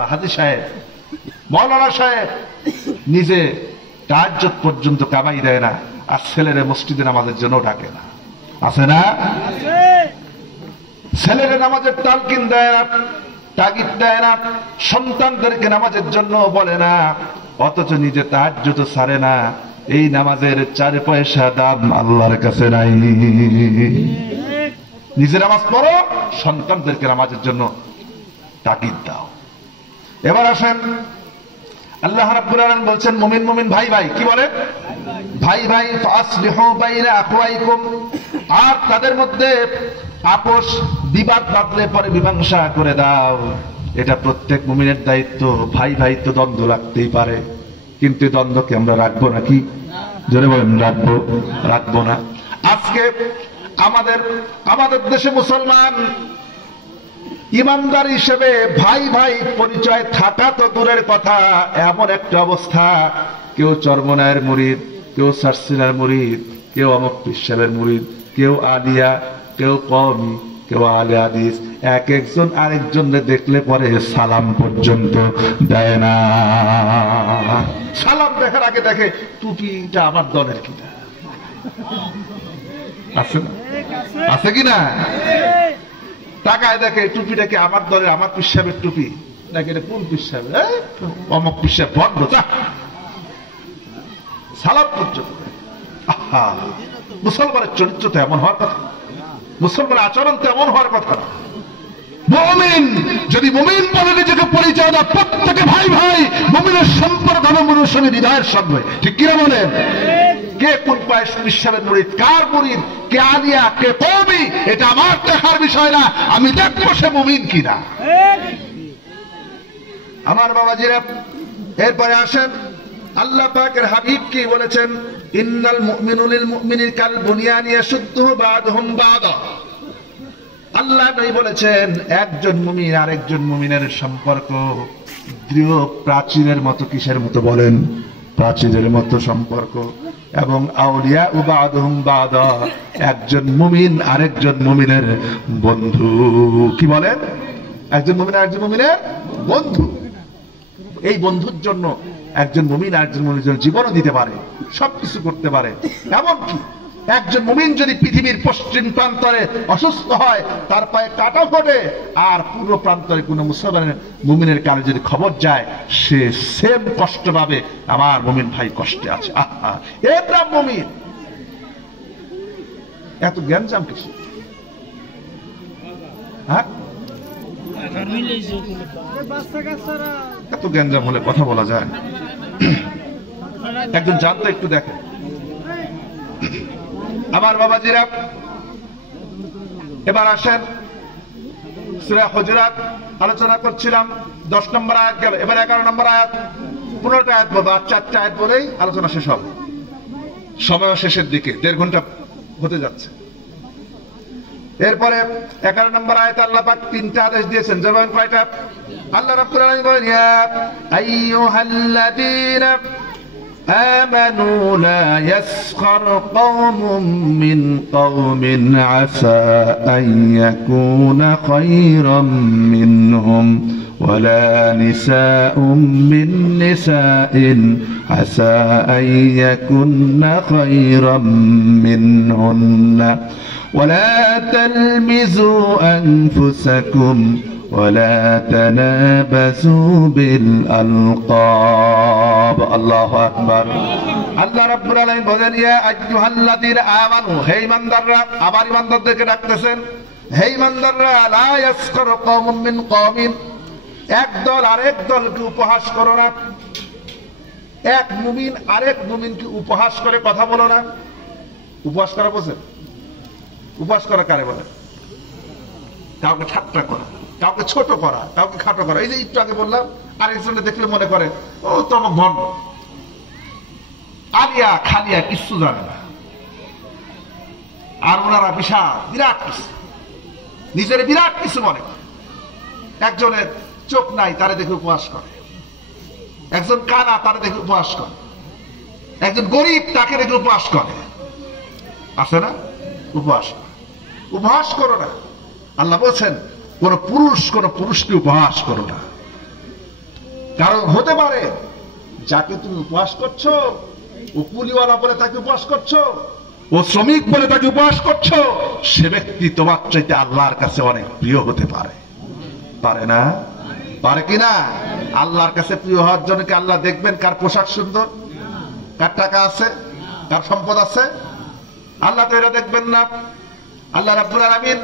হাজী সাহেব, মৌলানা সাহেব নিজে তাহাজ্জুদ পর্যন্ত কামাই দেয় না, আর ছেলেরা মসজিদে নামাজের জন্য ডাকে না। আছে না? ছেলেরা নামাজের তালকিন দেয় না, তাগিদ দেয় না, সন্তানদেরকে নামাজের জন্য বলে না, অথচ নিজে তাহাজ্জুদ ছাড়ে না। এই নামাজের 4 পয়সা দাম আল্লাহর কাছে নাই। নিজে নামাজ পড়ো, সন্তানদেরকে নামাজের জন্য তাগিদ দাও। এবার আসেন, আল্লাহ রাব্বুল আলামিন বলছেন মুমিন মুমিন ভাই ভাই, কি বলে? ভাই ভাই, ফাসলিহু বাইনা আখওয়াইকুম, আর তাদের মধ্যে আপোষ বিবাদ বাঁধলে পরে মীমাংসা করে দাও। এটা প্রত্যেক মুমিনের দায়িত্ব। ভাই ভাই তো দ্বন্দ্ব লাগতেই পারে, কিন্তু দ্বন্দ্বকে আমরা রাখবো নাকি? জোরে বলেন, রাখবো? রাখবো না। আজকে আমাদের দেশে মুসলমান ইমানদার হিসেবে ভাই ভাই পরিচয় থাকা তো দূরের কথা, এমন একটা অবস্থা, কেউ চরমনায়ের মুরিদ, কেউ সারসিনার মুরিদ, কেউ অমক পিসাবের মুরিদ, কেউ আলিয়া, কেউ কওমি, কেউ আলে হাদিস, এক একজন আরেকজনকে দেখলে পরে সালাম পর্যন্ত দেয় না। সালাম দেখার আগে দেখে টুপিটা আমার দলের কিনা। আছে না? আছে কিনা? টাকায় দেখে টুপিটাকে আমার দলের, আমার পিসাবের টুপি নাকি এটা কোন পিসাব? অমক পিসাব বন্ধ। সালাম পর্যন্ত। আহা, মুসলমানের চরিত্র তো এমন হওয়ার কথা, মুসলমানের আচরণ তো এমন হওয়ার কথা। মুমিন যদি মুমিন বলে নিজেকে পরিচয় দেয়, প্রত্যেকে ভাই ভাই, মুমিনের সম্পর্ক হবে মুমিনের সঙ্গে হৃদয়ের সঙ্গে। ঠিক কিনা বলেন? কে কোন পিসাবের মুরিদ, কার মুরিদ, কে আলিয়া, কে কওমি, এটা আমার দেখার বিষয় না। আমি দেখবো সে মুমিন কিনা। আমার বাবাজিরা, এরপরে আসেন, আল্লাহ পাকের হাবিব কি বলেছেন? ইন্নাল মুমিনু লিল মুমিনি কাল বুনিয়ানি ইয়াশুদ্দুহু বা'দুহুম বা'দা। আল্লাহ নবী বলেছেন, একজন মুমিন আরেকজন মুমিনের সম্পর্ক দৃঢ় প্রাচীরের মতো। কিসের মতো বলেন? প্রাচীরের মতো সম্পর্ক। এবং আউলিয়া বা'দুহুম বা'দা, একজন মুমিন আরেকজন মুমিনের বন্ধু। কি বলেন? একজন মুমিন আরেকজন মুমিনের বন্ধু। এই বন্ধুর জন্য একজন মুমিন আরেকজন মুমিনের জন্য জীবনও দিতে পারে, সবকিছু করতে পারে। এমনকি একজন মুমিন যদি পৃথিবীর পশ্চিম প্রান্তরে অসুস্থ হয়, তার পায়ে কাটা ফোটে, আর পূর্ব প্রান্তরে কোন মুসলমানের মুমিনের কানে যদি খবর যায়, সে সেম কষ্ট পাবে, আমার মুমিন ভাই কষ্টে আছে। আহা, এটা মুমিন। এত জ্ঞানজাম কিছু? হ্যাঁ, এত জ্ঞানজাম হলে কথা বলা যায়? একজন জানতো, একটু দেখেন আমার বাবাজিরা। এবার আসেন, সূরা হুজুরাত আলোচনা করছিলাম, 10 নম্বর আয়াত গেল, এবার 11 নম্বর আয়াত। 15টা আয়াত বলবো, আর 4টা আয়াত বলেই আলোচনা শেষ হবে। সময় শেষের দিকে, 1.5 ঘন্টা হতে যাচ্ছে। এরপরে 11 নম্বর আয়াতে আল্লাহ পাক 3টা আদেশ দিয়েছেন। যেমন কয়টা? আল্লাহ রাব্বুল আলামিন বলেন, ইয়া আইয়ুহাল্লাযীনা আমানু লা ইয়াসখার কওমুম মিন কওমিন আসা আন ইয়াকুনা খায়রাম মিনহুম ওয়ালা নিসাউম মিন নিসাইন আসা আন ইয়াকুনা খায়রাম মিনহুন্না ولا تلمزوا أنفسكم ولا تنابزوا بالألقاب الله أكبر আল্লাহ রাব্বুল আলামিন বলেন, ইয়া আইয়ুহাল্লাযীনা আমানু, হে ঈমানদাররা। আবার ঈমানদারদেরকে ডাকতেছেন, হে ঈমানদাররা, লা ইয়াসখারু কওমুম মিন কওমিন, এক দল আরেক দলকে উপহাস করো না। এক মুমিন আরেক মুমিনকে উপহাস করে কথা বলো না। উপহাস করা বোঝেন? উপহাস করা কারে বলে? কাউকে ঠাট্টা করা, কাউকে ছোট করা, কাউকে খাটো করা। এই যে একটু আগে বললাম, আরেকজনে দেখলে মনে করে ও তো আমার ভণ্ড, আলিয়া খালিয়া কিচ্ছু জানে না, আর ওনারা বিশাল বিরাট কিছু, নিজের বিরাট কিছু মনে করে। একজনের চোখ নাই, তারে দেখে উপহাস করে। একজন কানা, তারে দেখে উপহাস করে। একজন গরিব, তাকে দেখে উপহাস করে। আছে না? উপহাস। উপহাস করো না। আল্লাহ বলছেন, কোন পুরুষকে উপহাস করো না। কারণ হতে পারে যাকে তুমি উপহাস করছো ও কুলিওয়ালা বলে তাকে উপহাস করছো, ও শ্রমিক বলে তাকে উপহাস করছো, সে ব্যক্তি তোমার চাইতে আল্লাহর কাছে অনেক প্রিয় হতে পারে। পারে না? পারে কিনা? আল্লাহর কাছে প্রিয় হওয়ার জন্য কি আল্লাহ দেখবেন কার পোশাক সুন্দর, কার টাকা আছে, কার সম্পদ আছে? আল্লাহ তো এটা দেখবেন না। আল্লাহ রাব্বুল আলামিন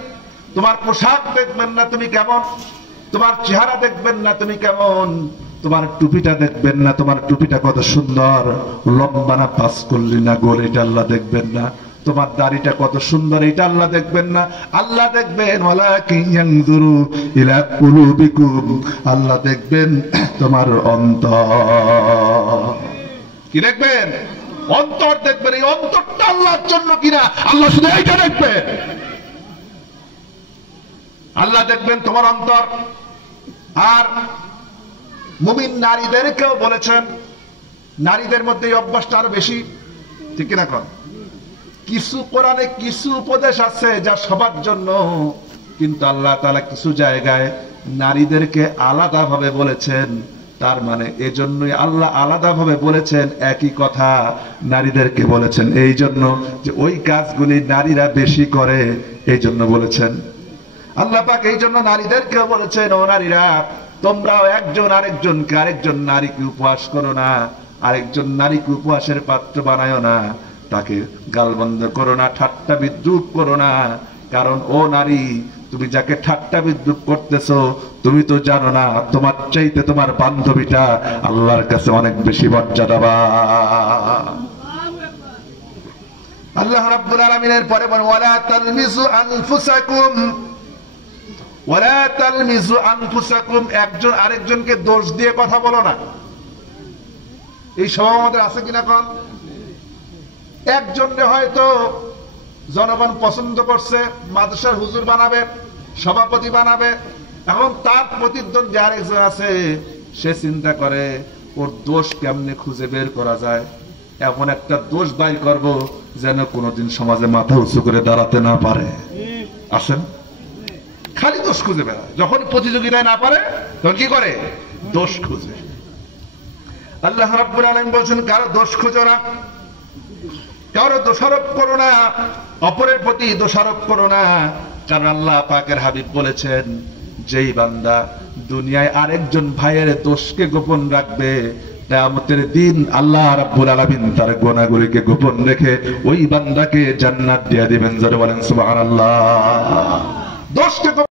তোমার পোশাক দেখবেন না তুমি কেমন, তোমার চেহারা দেখবেন না তুমি কেমন, তোমার টুপিটা দেখবেন না তোমার টুপিটা কত সুন্দর, লম্বা না পাস করলি না গোল, এটা আল্লাহ দেখবেন না। তোমার দাড়িটা কত সুন্দর, এটা আল্লাহ দেখবেন না। আল্লাহ দেখবেন ওয়ালাকিন ইয়ানজুরু ইলা কুলুবিকুম, আল্লাহ দেখবেন তোমার অন্তর। কি দেখবেন? অন্তর দেখবেন। এই অন্তরটা আল্লাহর জন্য কিনা আল্লাহ শুধু এইটা দেখবেন। আল্লাহ দেখবেন তোমার অন্তর। আর মুমিন নারীদেরকেও বলেছেন, নারীদের মধ্যে এই অভ্যাসটা আরো বেশি, ঠিক কিনা? কিছু কোরআনে কিছু উপদেশ আছে যা সবার জন্য, কিন্তু আল্লাহ তাআলা কিছু জায়গায় নারীদেরকে আলাদাভাবে বলেছেন। তার মানে এজন্যই আল্লাহ আলাদাভাবে বলেছেন, একই কথা নারীদেরকে বলেছেন এই জন্য যে ওই কাজগুলি নারীরা বেশি করে, এই জন্য বলেছেন। আল্লাহ পাক এই জন্য নারীদেরকেও বলেছেন, ও নারীরা তোমরাও একজন আরেকজনকে, আরেকজন নারীকে উপহাস করো না, আরেকজন নারীকে উপহাসের পাত্র বানায়ো না, তাকে গালবন্ধ করো না, ঠাট্টা বিদ্রুপ করো না। কারণ ও নারী, তুমি যাকে ঠাট্টা বিদ্রুপ করতেছো তুমি তো জানো না তোমার চাইতে তোমার বান্ধবীটা আল্লাহর কাছে অনেক বেশি মর্যাদাবান। আল্লাহ রাব্বুল আলামিনের পরে বলেন ওয়ালা তালমিজু আনফুসাকুম, ওয়ালা তালমিজু আনফুসাকুম, একজন আরেকজনকে দোষ দিয়ে কথা বলো না। এই স্বভাব আমাদের আছে কিনা কোন? একজনকে হয়তো জনগণ পছন্দ করছে, মাদ্রাসার হুজুর বানাবে, সভাপতি বানাবে, এখন তার প্রতিদ্বন্দ্বী আরেকজন আছে, সে চিন্তা করে ওর দোষ কেমনে খুঁজে বের করা যায়, এমন একটা দোষ বাইর করব যেন কোনোদিন সমাজে মাথা উঁচু করে দাঁড়াতে না পারে। আসেন, খালি দোষ খুঁজে বেড়ায়, যখন প্রতিযোগিতায় না পারে তখন কি করে? দোষ খুঁজে। আল্লাহ রাব্বুল আলামিন বলছেন কারো দোষ খুঁজো না, কারো দোষারোপ করো না, অপরের প্রতি দোষারোপ করো না। কারণ আল্লাহ পাকের হাবিব বলেছেন, যেই বান্দা দুনিয়ায় আরেকজন ভাইয়ের দোষকে গোপন রাখবে, কিয়ামতের দিন আল্লাহ রাব্বুল আলামিন তার গুনাহগুলিকে গোপন রেখে ওই বান্দাকে জান্নাত দিয়ে দিবেন। জোরে বলেন সুবহানাল্লাহ। দোষকে